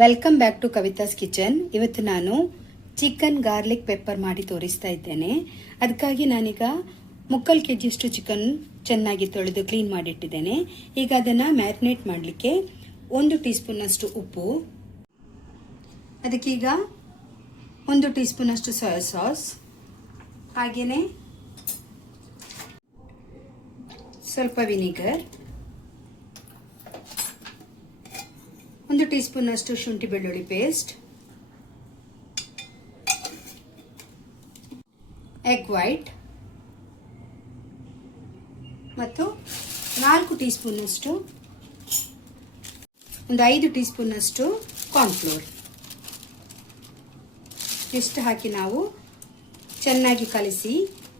Welcome back to Kavita's kitchen. ಇವತ್ತು ನಾನು chicken garlic pepper ಮಾಡಿ ತೋರಿಸ್ತಾ ಇದ್ದೇನೆ. ಅದಕ್ಕಾಗಿ ನಾನೀಗ 3 kg ಚಿಕನ್ ಚೆನ್ನಾಗಿ ತೊಳೆದು ಕ್ಲೀನ್ ಮಾಡಿಟ್ಟಿದ್ದೇನೆ. ಈಗ ಅದನ್ನು ಮ್ಯಾರಿನೇಟ್ ಮಾಡಲಿಕ್ಕೆ 1 ಟೀ ಸ್ಪೂನ್ ಅಷ್ಟು ಉಪ್ಪು, ಅದಕ್ಕೀಗ 1 ಟೀ ಸ್ಪೂನ್ ಅಷ್ಟು ಸೋಯಾ ಸಾಸ್, ಹಾಗೆಯೇ ಸ್ವಲ್ಪ ವಿನಿಗರ್, 1 ಟೀ ಸ್ಪೂನ್ ಅಷ್ಟು ಶುಂಠಿ ಬೆಳ್ಳುಳ್ಳಿ ಪೇಸ್ಟ್, ಎಗ್ ವೈಟ್ ಮತ್ತು 4 ಟೀ ಸ್ಪೂನ್ ಅಷ್ಟು, 5 ಟೀ ಸ್ಪೂನ್ ಅಷ್ಟು ಕಾರ್ನ್ಫ್ಲೋರ್. ಇಷ್ಟು ಹಾಕಿ ನಾವು ಚೆನ್ನಾಗಿ ಕಲಿಸಿ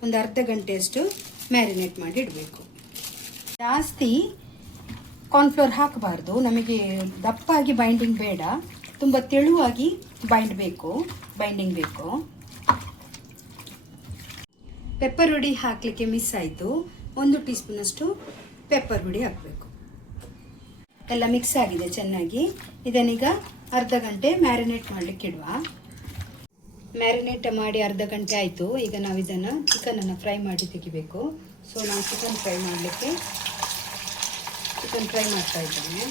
ಒಂದು ಅರ್ಧ ಗಂಟೆಯಷ್ಟು ಮ್ಯಾರಿನೇಟ್ ಮಾಡಿ ಇಡಬೇಕು. ಜಾಸ್ತಿ ಕಾರ್ನ್ಫ್ಲೋರ್ ಹಾಕಬಾರ್ದು, ನಮಗೆ ದಪ್ಪಾಗಿ ಬೈಂಡಿಂಗ್ ಬೇಡ, ತುಂಬ ತೆಳುವಾಗಿ ಬೈಂಡಿಂಗ್ ಬೇಕು. ಪೆಪ್ಪರ್ ಹುಡಿ ಹಾಕಲಿಕ್ಕೆ ಮಿಸ್ ಆಯಿತು, 1 ಟೀ ಸ್ಪೂನ್ ಅಷ್ಟು ಪೆಪ್ಪರ್ ಹುಡಿ ಹಾಕಬೇಕು. ಎಲ್ಲ ಮಿಕ್ಸ್ ಆಗಿದೆ ಚೆನ್ನಾಗಿ. ಇದನ್ನೀಗ ಅರ್ಧ ಗಂಟೆ ಮ್ಯಾರಿನೇಟ್ ಮಾಡಲಿಕ್ಕೆ ಇಡುವ. ಮ್ಯಾರಿನೇಟ್ ಮಾಡಿ ಅರ್ಧ ಗಂಟೆ ಆಯಿತು. ಈಗ ನಾವು ಇದನ್ನು ಚಿಕನನ್ನು ಫ್ರೈ ಮಾಡಿ ತೆಗಿಬೇಕು. ಸೊ ನಾನು ಚಿಕನ್ ಫ್ರೈ ಮಾಡ್ತಾ ಇದ್ದೇನೆ.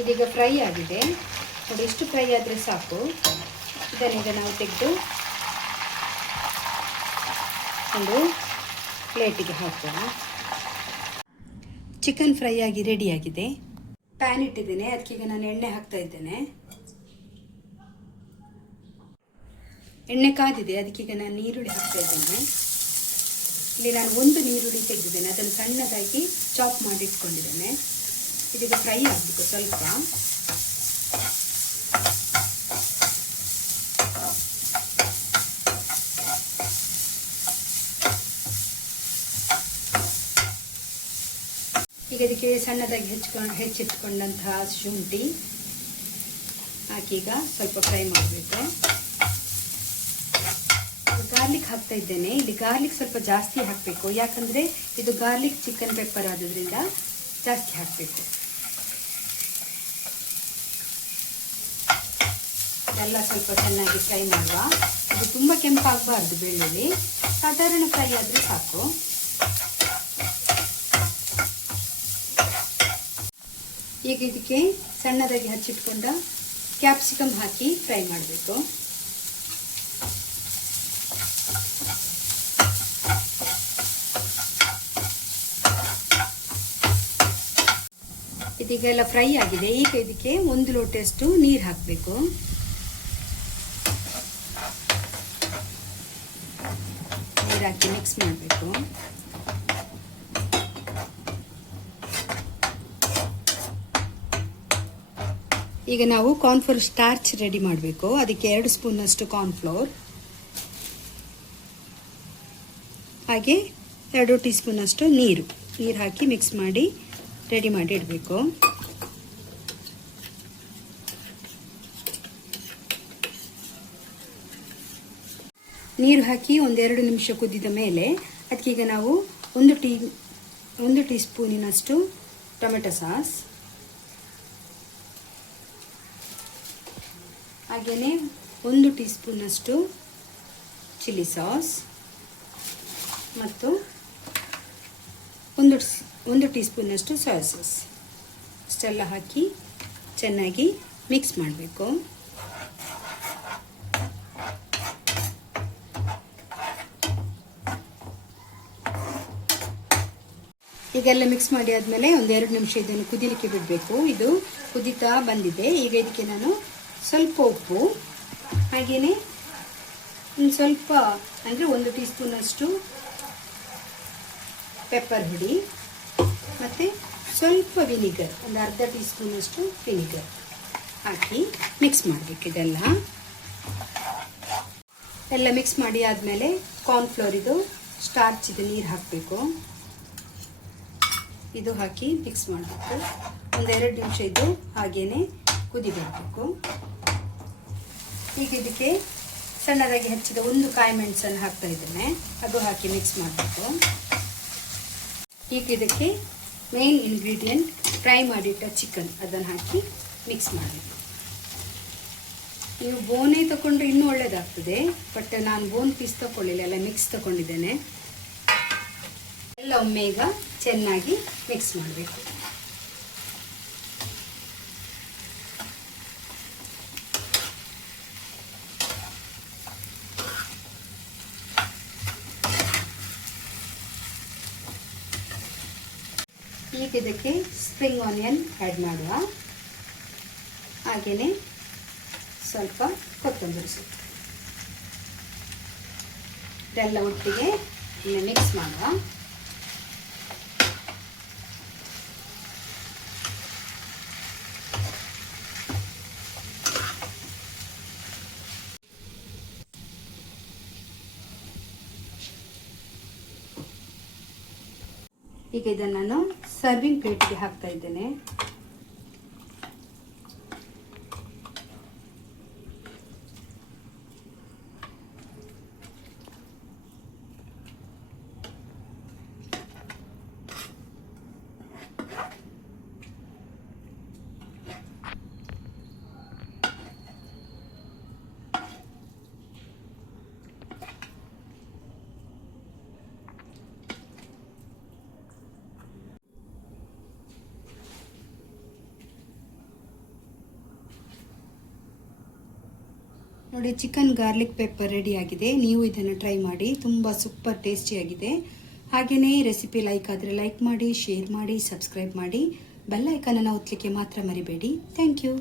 ಇದೀಗ ಫ್ರೈ ಆಗಿದೆ ನೋಡಿ, ಎಷ್ಟು ಫ್ರೈ ಆದರೆ ಸಾಕು. ಇದನ್ನೀಗ ನಾವು ತೆಗೆದು ಒಂದು ಪ್ಲೇಟಿಗೆ ಹಾಕೋಣ. ಚಿಕನ್ ಫ್ರೈ ಆಗಿ ರೆಡಿಯಾಗಿದೆ. ಪ್ಯಾನ್ ಇಟ್ಟಿದ್ದೇನೆ, ಅದಕ್ಕೀಗ ನಾನು ಎಣ್ಣೆ ಹಾಕ್ತಾ ಇದ್ದೇನೆ. ಎಣ್ಣೆ ಕಾದಿದೆ, ಅದಕ್ಕೀಗ ನಾನು ನೀರುಳ್ಳಿ ಹಾಕ್ತಾ ಇದ್ದೇನೆ. ಇಲ್ಲಿ ನಾನು 1 ನೀರುಳ್ಳಿ ತೆಗೆದಿದ್ದೇನೆ, ಅದನ್ನು ಸಣ್ಣದಾಗಿ ಚಾಪ್ ಮಾಡಿ ಇಟ್ಕೊಂಡಿದ್ದೇನೆ. ಇದೀಗ ಫ್ರೈ ಆಗಬೇಕು ಸ್ವಲ್ಪ. ಈಗ ಇದಕ್ಕೆ ಸಣ್ಣದಾಗಿ ಹೆಚ್ಚಿಟ್ಕೊಂಡಂತಹ ಶುಂಠಿ ಹಾಕಿ ಈಗ ಸ್ವಲ್ಪ ಫ್ರೈ ಮಾಡಬೇಕು. ಗಾರ್ಲಿಕ್ ಹಾಕ್ತಾ ಇದ್ದೇನೆ. ಇಲ್ಲಿ ಗಾರ್ಲಿಕ್ ಸ್ವಲ್ಪ ಜಾಸ್ತಿ ಹಾಕಬೇಕು, ಯಾಕಂದರೆ ಇದು ಗಾರ್ಲಿಕ್ ಚಿಕನ್ ಪೆಪ್ಪರ್ ಆಗೋದ್ರಿಂದ ಜಾಸ್ತಿ ಹಾಕಬೇಕು. ಎಲ್ಲ ಸ್ವಲ್ಪ ಚೆನ್ನಾಗಿ ಫ್ರೈ ಮಾಡುವ. ಇದು ತುಂಬ ಕೆಂಪಾಗಬಾರ್ದು ಬೆಳ್ಳುಳ್ಳಿ, ಸಾಧಾರಣ ಫ್ರೈ ಆದರೆ ಸಾಕು. ಈಗ ಇದಕ್ಕೆ ಸಣ್ಣದಾಗಿ ಹಚ್ಚಿಟ್ಕೊಂಡ ಕ್ಯಾಪ್ಸಿಕಮ್ ಹಾಕಿ ಫ್ರೈ ಮಾಡಬೇಕು. ಇದೀಗೆಲ್ಲ ಫ್ರೈ ಆಗಿದೆ. ಈಗ ಇದಕ್ಕೆ 1 ಲೋಟಷ್ಟು ನೀರು ಹಾಕಬೇಕು. ನೀರು ಹಾಕಿ ಮಿಕ್ಸ್ ಮಾಡಬೇಕು. ಈಗ ನಾವು ಕಾರ್ನ್ಫ್ಲೋರ್ ಸ್ಟಾರ್ಚ್ ರೆಡಿ ಮಾಡಬೇಕು. ಅದಕ್ಕೆ 2 ಸ್ಪೂನ್ ಅಷ್ಟು ಕಾರ್ನ್ಫ್ಲೋರ್, ಹಾಗೆ 2 ಟೀ ಸ್ಪೂನ್ ಅಷ್ಟು ನೀರು ಹಾಕಿ ಮಿಕ್ಸ್ ಮಾಡಿ ರೆಡಿ ಮಾಡಿ ಇಡಬೇಕು. ನೀರು ಹಾಕಿ 1-2 ನಿಮಿಷ ಕುದಿದ ಮೇಲೆ ಅದಕ್ಕೀಗ ನಾವು 1 ಟೀ ಸ್ಪೂನಿನಷ್ಟು ಟೊಮೆಟೊ ಸಾಸ್, ಹಾಗೆಯೇ 1 ಟೀ ಸ್ಪೂನಷ್ಟು ಚಿಲ್ಲಿ ಸಾಸ್ ಮತ್ತು 1 ಟೀ ಸ್ಪೂನಷ್ಟು ಸೋಯಾ ಸಾಸ್ ಇಷ್ಟೆಲ್ಲ ಹಾಕಿ ಚೆನ್ನಾಗಿ ಮಿಕ್ಸ್ ಮಾಡಬೇಕು. ಈಗೆಲ್ಲ ಮಿಕ್ಸ್ ಮಾಡಿ ಆದಮೇಲೆ 1-2 ನಿಮಿಷ ಇದನ್ನು ಕುದಿಲಿಕ್ಕೆ ಬಿಡಬೇಕು. ಇದು ಕುದೀತಾ ಬಂದಿದೆ. ಈಗ ಇದಕ್ಕೆ ನಾನು ಸ್ವಲ್ಪ ಉಪ್ಪು, ಹಾಗೆಯೇ ಸ್ವಲ್ಪ ಅಂದರೆ 1 ಟೀ ಸ್ಪೂನಷ್ಟು ಪೆಪ್ಪರ್ ಹುಡಿ ಮತ್ತು ಸ್ವಲ್ಪ ವಿನಿಗರ್, ಒಂದು ಅರ್ಧ ಟೀ ಸ್ಪೂನಷ್ಟು ವಿನಿಗರ್ ಹಾಕಿ ಮಿಕ್ಸ್ ಮಾಡಬೇಕು. ಎಲ್ಲ ಮಿಕ್ಸ್ ಮಾಡಿ ಆದಮೇಲೆ ಕಾರ್ನ್ಫ್ಲೋರ್ ಇದು ಸ್ಟಾರ್ಚ್ ಇದು ನೀರು ಹಾಕಬೇಕು. ಇದು ಹಾಕಿ ಮಿಕ್ಸ್ ಮಾಡಬೇಕು. 1-2 ನಿಮಿಷ ಇದು ಹಾಗೇನೆ ಕುದಿಬೇಕು. ಈಗ ಇದಕ್ಕೆ ಸಣ್ಣದಾಗಿ ಹೆಚ್ಚಿದ ಒಂದು ಕಾಯಿ ಮೆಣಸನ್ನು ಹಾಕ್ತಾ ಇದ್ದೇನೆ. ಅದು ಹಾಕಿ ಮಿಕ್ಸ್ ಮಾಡಬೇಕು. ಈಗ ಇದಕ್ಕೆ ಮೇನ್ ಇಂಗ್ರೀಡಿಯೆಂಟ್ ಫ್ರೈ ಮಾಡಿಟ್ಟ ಚಿಕನ್ ಅದನ್ನು ಹಾಕಿ ಮಿಕ್ಸ್ ಮಾಡಬೇಕು. ನೀವು ಬೋನೇ ತಗೊಂಡ್ರೆ ಇನ್ನೂ ಒಳ್ಳೆಯದಾಗ್ತದೆ, ಬಟ್ ನಾನು ಬೋನ್ ಪೀಸ್ ತಗೊಳ್ಳಿಲ್ಲ, ಎಲ್ಲ ಮಿಕ್ಸ್ ತಗೊಂಡಿದ್ದೇನೆ. ಎಲ್ಲ ಒಮ್ಮೆ ಈಗ ಚೆನ್ನಾಗಿ ಮಿಕ್ಸ್ ಮಾಡಬೇಕು. ಈಗ ಇದಕ್ಕೆ ಸ್ಪ್ರಿಂಗ್ ಆನಿಯನ್ ಆ್ಯಡ್ ಮಾಡುವ, ಹಾಗೆಯೇ ಸ್ವಲ್ಪ ಕೊತ್ತಂಬರಿ ಸೊಪ್ಪು, ಇದೆಲ್ಲ ಒಟ್ಟಿಗೆ ಮಿಕ್ಸ್ ಮಾಡುವ. ಈಗ ಇದನ್ನು ನಾನು ಸರ್ವಿಂಗ್ ಪ್ಲೇಟ್ಗೆ ಹಾಕ್ತಾ ಇದ್ದೇನೆ. ನೋಡಿ, ಚಿಕನ್ ಗಾರ್ಲಿಕ್ ಪೆಪ್ಪರ್ ರೆಡಿ ಆಗಿದೆ. ನೀವು ಇದನ್ನು ಟ್ರೈ ಮಾಡಿ, ತುಂಬ ಸೂಪರ್ ಟೇಸ್ಟಿಯಾಗಿದೆ. ಹಾಗೆಯೇ ರೆಸಿಪಿ ಲೈಕ್ ಆದರೆ ಲೈಕ್ ಮಾಡಿ, ಶೇರ್ ಮಾಡಿ, ಸಬ್ಸ್ಕ್ರೈಬ್ ಮಾಡಿ, ಬೆಲ್ ಐಕಾನನ್ನು ಒತ್ತಲಿಕ್ಕೆ ಮಾತ್ರ ಮರಿಬೇಡಿ. Thank you.